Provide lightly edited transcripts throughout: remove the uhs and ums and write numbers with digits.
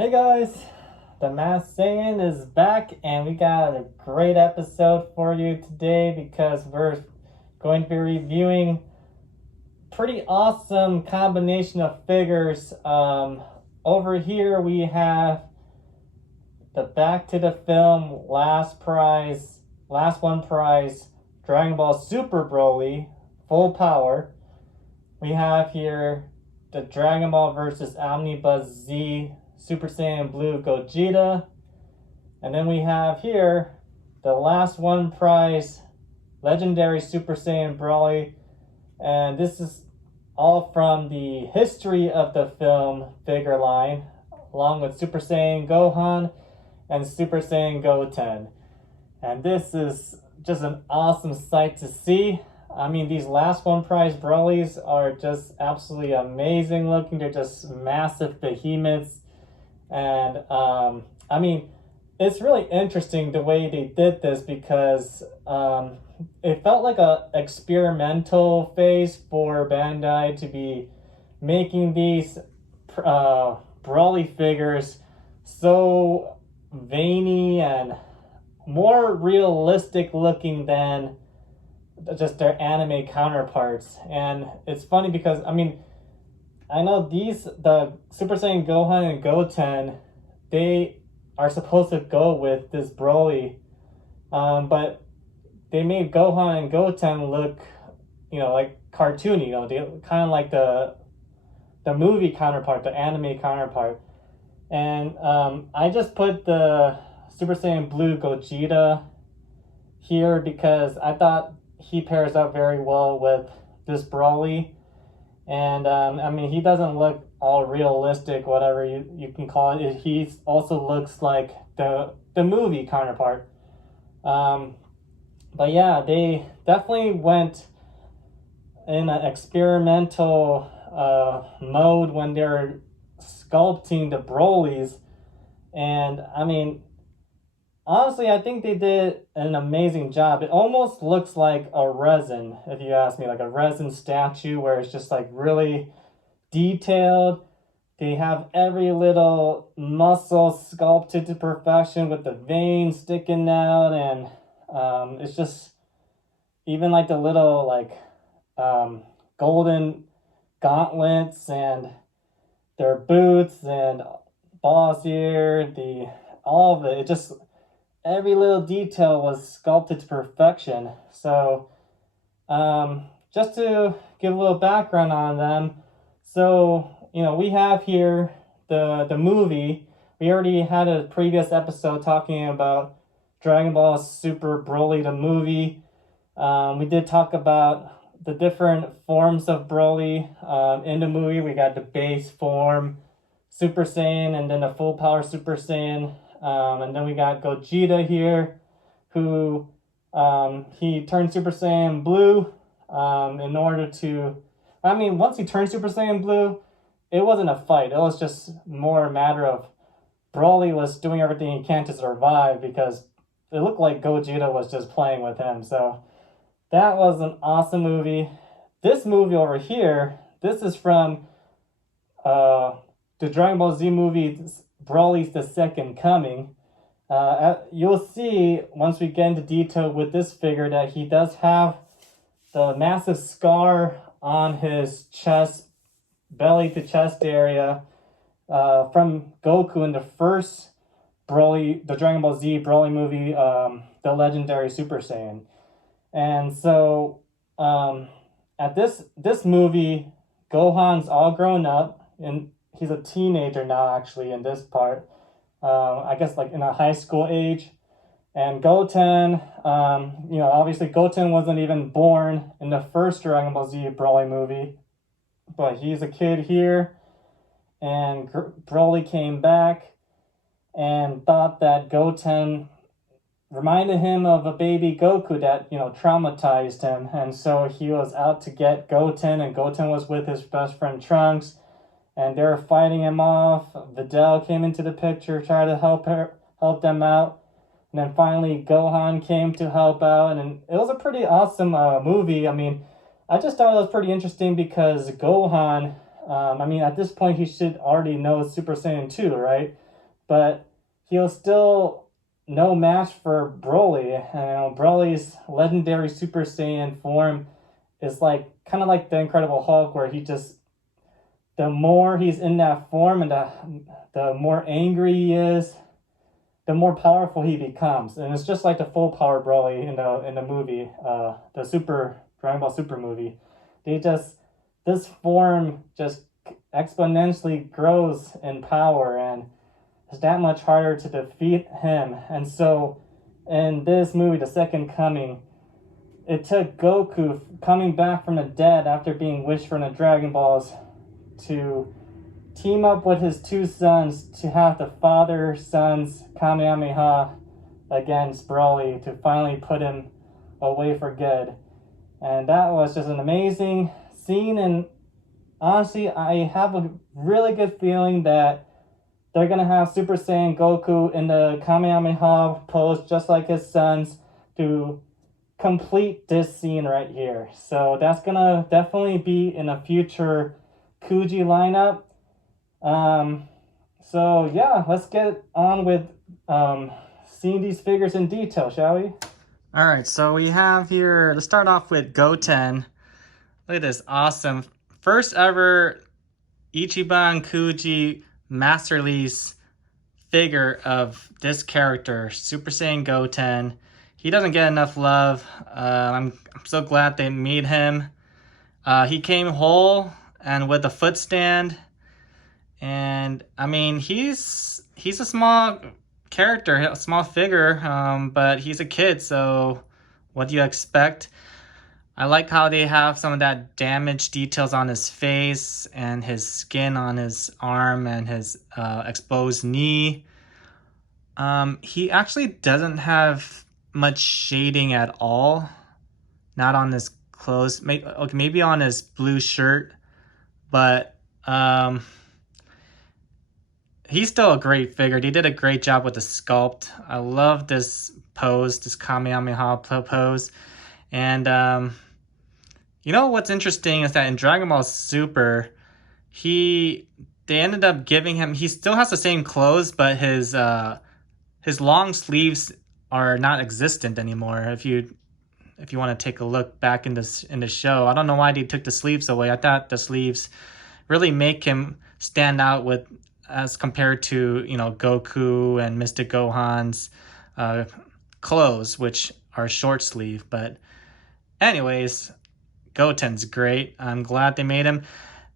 Hey guys, the Masked Saiyan is back and we got a great episode for you today because we're going to be reviewing pretty awesome combination of figures. Over here we have the Back to the Film last one prize, Dragon Ball Super Broly, full power. We have here the Dragon Ball versus Omnibus Z Super Saiyan Blue Gogeta. And then we have here the last one prize Legendary Super Saiyan Broly. And this is all from the history of the film figure line, along with Super Saiyan Gohan and Super Saiyan Goten. And this is just an awesome sight to see. I mean, these last one prize Brolys are just absolutely amazing looking. They're just massive behemoths. And I mean, it's really interesting the way they did this because it felt like a experimental phase for Bandai to be making these Broly figures so veiny and more realistic looking than just their anime counterparts. And it's funny because I know the Super Saiyan Gohan and Goten, they are supposed to go with this Broly, but they made Gohan and Goten look, like cartoony. They kind of like the movie counterpart, the anime counterpart. And I just put the Super Saiyan Blue Gogeta here because I thought he pairs up very well with this Broly. And he doesn't look all realistic, whatever you can call it. He also looks like the movie counterpart. But yeah, they definitely went in an experimental mode when they're sculpting the Brolys. And honestly, I think they did an amazing job. It almost looks like a resin, if you ask me, like a resin statue where it's just like really detailed. They have every little muscle sculpted to perfection with the veins sticking out, and it's just even like the little golden gauntlets and their boots and boss ear, all of it. It just every little detail was sculpted to perfection. So, just to give a little background on them, so, we have here the movie. We already had a previous episode talking about Dragon Ball Super Broly, the movie. We did talk about the different forms of Broly in the movie. We got the base form, Super Saiyan, and then the full power Super Saiyan. And then we got Gogeta here, who he turned Super Saiyan Blue in order to... once he turned Super Saiyan Blue, it wasn't a fight. It was just more a matter of Broly was doing everything he can to survive because it looked like Gogeta was just playing with him. So that was an awesome movie. This movie over here, this is from the Dragon Ball Z movie Broly's The Second Coming. You'll see once we get into detail with this figure that he does have the massive scar on his chest, belly to chest area from Goku in the first Broly, the Dragon Ball Z Broly movie, the Legendary Super Saiyan. And so at this movie, Gohan's all grown up and he's a teenager now, actually, in this part. I guess like in a high school age. And Goten, obviously Goten wasn't even born in the first Dragon Ball Z Broly movie. But he's a kid here. And Broly came back and thought that Goten reminded him of a baby Goku that, traumatized him. And so he was out to get Goten, and Goten was with his best friend Trunks. And they were fighting him off. Videl came into the picture, tried to help them out. And then finally Gohan came to help out. And it was a pretty awesome movie. I just thought it was pretty interesting because Gohan, at this point he should already know Super Saiyan 2, right? but he was still no match for Broly. And Broly's legendary Super Saiyan form is like kind of like the Incredible Hulk, where he just, the more he's in that form and the more angry he is, the more powerful he becomes. And it's just like the full power Broly in the movie, the Super Dragon Ball Super movie. This form just exponentially grows in power, and it's that much harder to defeat him. And so in this movie, The Second Coming, it took Goku coming back from the dead after being wished from the Dragon Balls to team up with his two sons to have the father-son's Kamehameha against Broly to finally put him away for good. And that was just an amazing scene, and honestly, I have a really good feeling that they're going to have Super Saiyan Goku in the Kamehameha pose just like his sons to complete this scene right here. So that's going to definitely be in a future Kuji lineup. So yeah, let's get on with seeing these figures in detail, shall we? Alright, so we have here, let's start off with Goten. Look at this awesome first ever Ichiban Kuji Master Release figure of this character, Super Saiyan Goten. He doesn't get enough love. I'm so glad they made him. He came whole and with a foot stand. And I mean, he's a small character, a small figure, but he's a kid, so what do you expect? I like how they have some of that damage details on his face and his skin on his arm and his exposed knee. He actually doesn't have much shading at all. Not on his clothes. Maybe on his blue shirt, but he's still a great figure. They did a great job with the sculpt. I love this pose, this Kamehameha pose. And you know what's interesting is that in Dragon Ball Super, they ended up giving him, he still has the same clothes, but his long sleeves are not existent anymore. If you want to take a look back in the show, I don't know why they took the sleeves away. I thought the sleeves really make him stand out as compared to, you know, Goku and Mystic Gohan's clothes, which are short sleeve. But anyways, Goten's great. I'm glad they made him.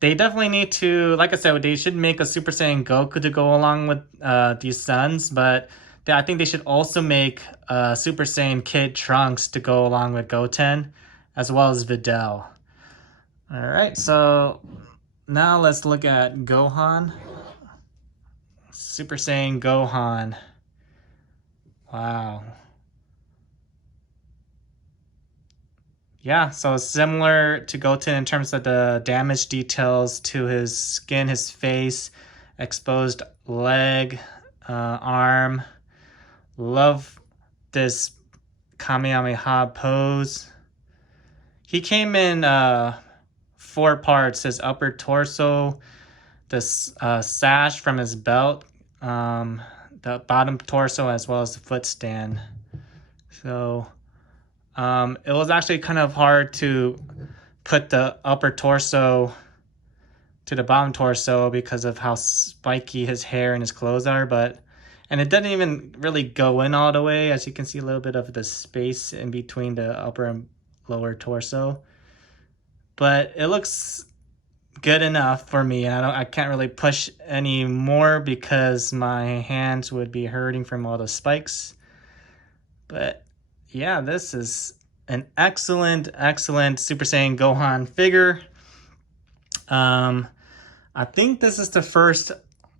They definitely need to, like I said, they should make a Super Saiyan Goku to go along with these sons, but I think they should also make Super Saiyan Kid Trunks to go along with Goten, as well as Videl. Alright, so now let's look at Gohan. Super Saiyan Gohan. Wow. Yeah, so similar to Goten in terms of the damage details to his skin, his face, exposed leg, arm. Love this Kamehameha pose. He came in 4 parts: his upper torso, this sash from his belt, the bottom torso, as well as the foot stand. So it was actually kind of hard to put the upper torso to the bottom torso because of how spiky his hair and his clothes are, and it didn't even really go in all the way. As you can see, a little bit of the space in between the upper and lower torso, but it looks good enough for me. I can't really push any more because my hands would be hurting from all the spikes. But yeah, this is an excellent Super Saiyan Gohan figure. I think this is the first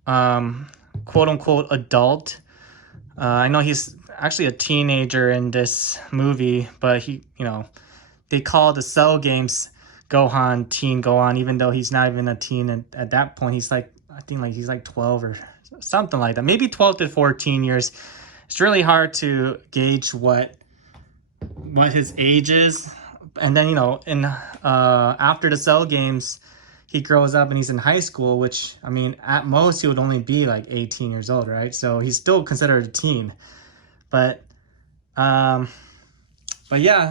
quote-unquote adult. I know he's actually a teenager in this movie, but they call the Cell games Gohan Teen Gohan, even though he's not even a teen at that point. He's like, I think like he's like 12 or something like that, maybe 12 to 14 years. It's really hard to gauge what his age is. And then, in after the Cell games, he grows up and he's in high school, which, I mean, at most he would only be like 18 years old, right? So he's still considered a teen. But yeah,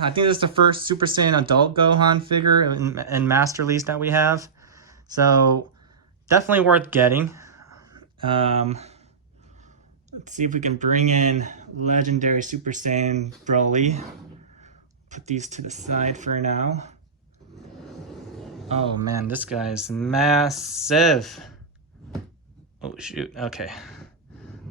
I think this is the first Super Saiyan adult Gohan figure in Master Release that we have. So definitely worth getting. Let's see if we can bring in Legendary Super Saiyan Broly. Put these to the side for now. Oh man, this guy is massive. Oh shoot, okay.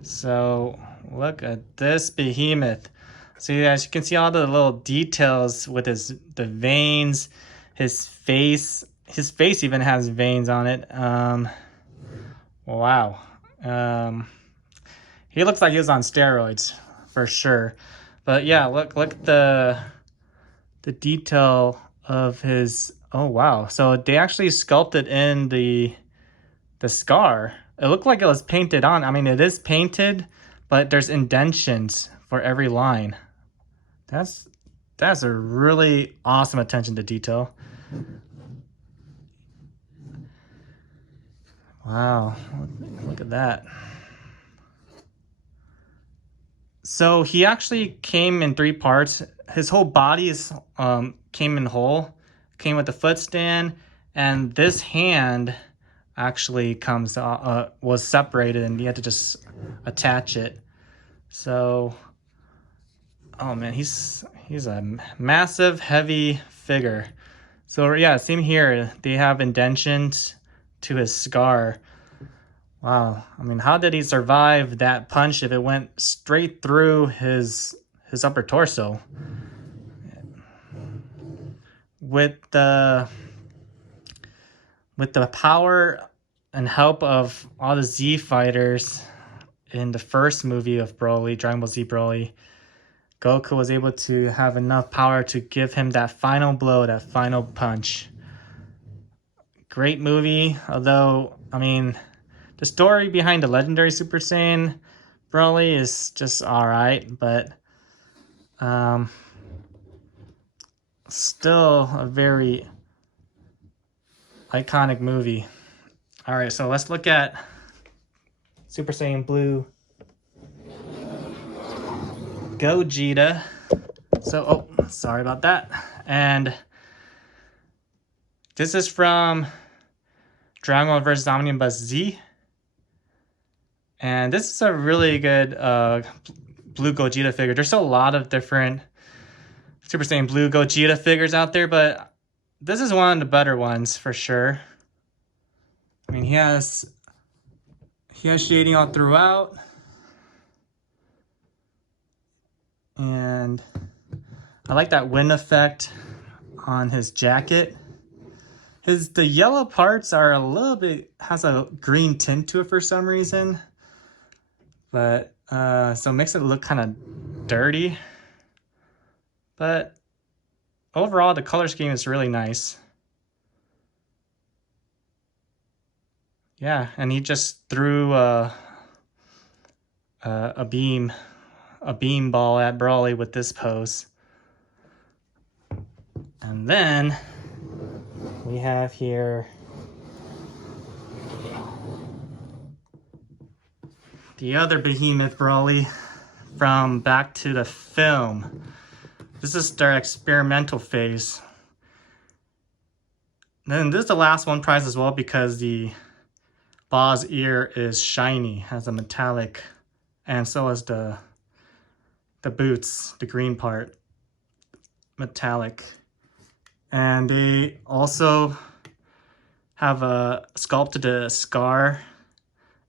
So look at this behemoth. So as you can see all the little details with the veins, his face even has veins on it. Wow. He looks like he was on steroids for sure. But yeah, look at the detail of his. Oh wow. So they actually sculpted in the scar. It looked like it was painted on. I mean, it is painted, but there's indentions for every line. That's a really awesome attention to detail. Wow, look at that. So he actually came in 3 parts. His whole body came in whole. Came with the foot stand, and this hand actually was separated, and you had to just attach it. So, oh man, he's a massive, heavy figure. So yeah, same here. They have indentions to his scar. Wow, I mean, how did he survive that punch if it went straight through his upper torso? With the power and help of all the Z fighters in the first movie of Broly, Dragon Ball Z Broly, Goku was able to have enough power to give him that final blow, that final punch. Great movie, although, I mean, the story behind the legendary Super Saiyan Broly is just alright, but still a very iconic movie. Alright, so let's look at Super Saiyan Blue Gogeta. So, oh, sorry about that. And this is from Dragon Ball vs. Omnibus Z. And this is a really good Blue Gogeta figure. There's a lot of different Super Saiyan Blue Gogeta figures out there, but this is one of the better ones for sure. I mean, he has shading all throughout. And I like that wind effect on his jacket. The yellow parts are a little bit, has a green tint to it for some reason. But, so it makes it look kind of dirty. But overall, the color scheme is really nice. Yeah, and he just threw a beam ball at Broly with this pose. And then we have here the other behemoth Broly from back to the film. This is their experimental phase. Then this is the last one prize as well because the Baw's ear is shiny, has a metallic, and so is the boots, the green part, metallic. And they also have sculpted a scar,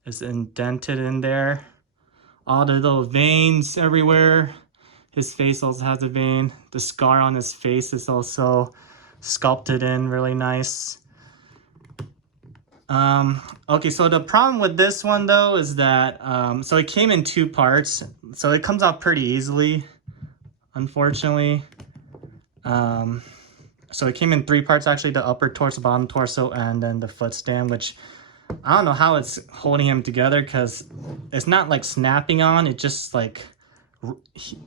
is indented in there. All the little veins everywhere. His face also has a vein. The scar on his face is also sculpted in really nice. Okay, so the problem with this one though is that, so it came in 2 parts, so it comes out pretty easily, unfortunately. So it came in 3 parts actually, the upper torso, bottom torso, and then the foot stand, which I don't know how it's holding him together because it's not like snapping on, it just like,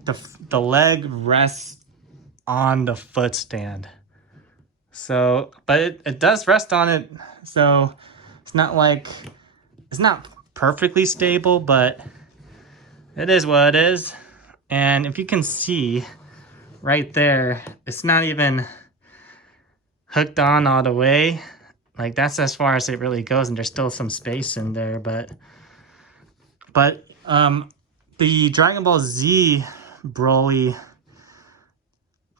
the leg rests on the foot stand. So, but it does rest on it. So it's not like, it's not perfectly stable, but it is what it is. And if you can see right there, it's not even hooked on all the way. Like that's as far as it really goes, and there's still some space in there, but the Dragon Ball Z Broly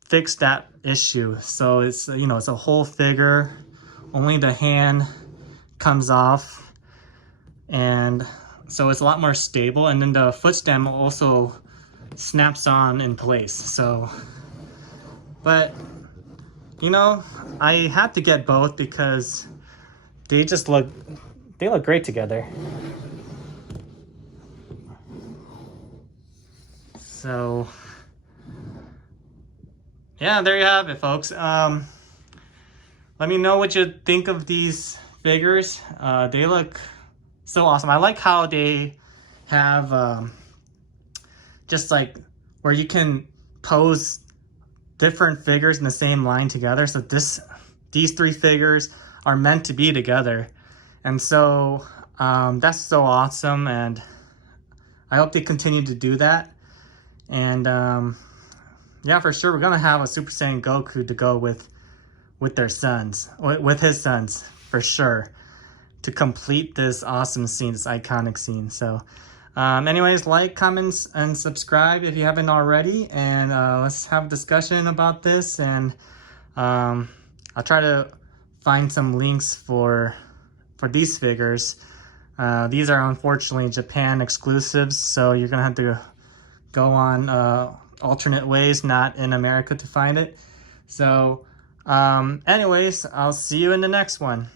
fixed that issue. So it's, you know, it's a whole figure, only the hand comes off, and so it's a lot more stable, and then the foot stem also snaps on in place. So, but you know, I had to get both because they just look great together. So yeah, there you have it, folks. Let me know what you think of these figures. They look so awesome. I like how they have just like where you can pose different figures in the same line together. So these three figures are meant to be together. And so that's so awesome, and I hope they continue to do that. And yeah, for sure, we're gonna have a Super Saiyan Goku to go with their sons, with his sons, for sure, to complete this awesome scene, this iconic scene. So anyways, like, comment, and subscribe if you haven't already, and let's have a discussion about this. And I'll try to find some links for these figures. These are unfortunately Japan exclusives, so you're gonna have to go on alternate ways, not in America, to find it. So anyways, I'll see you in the next one.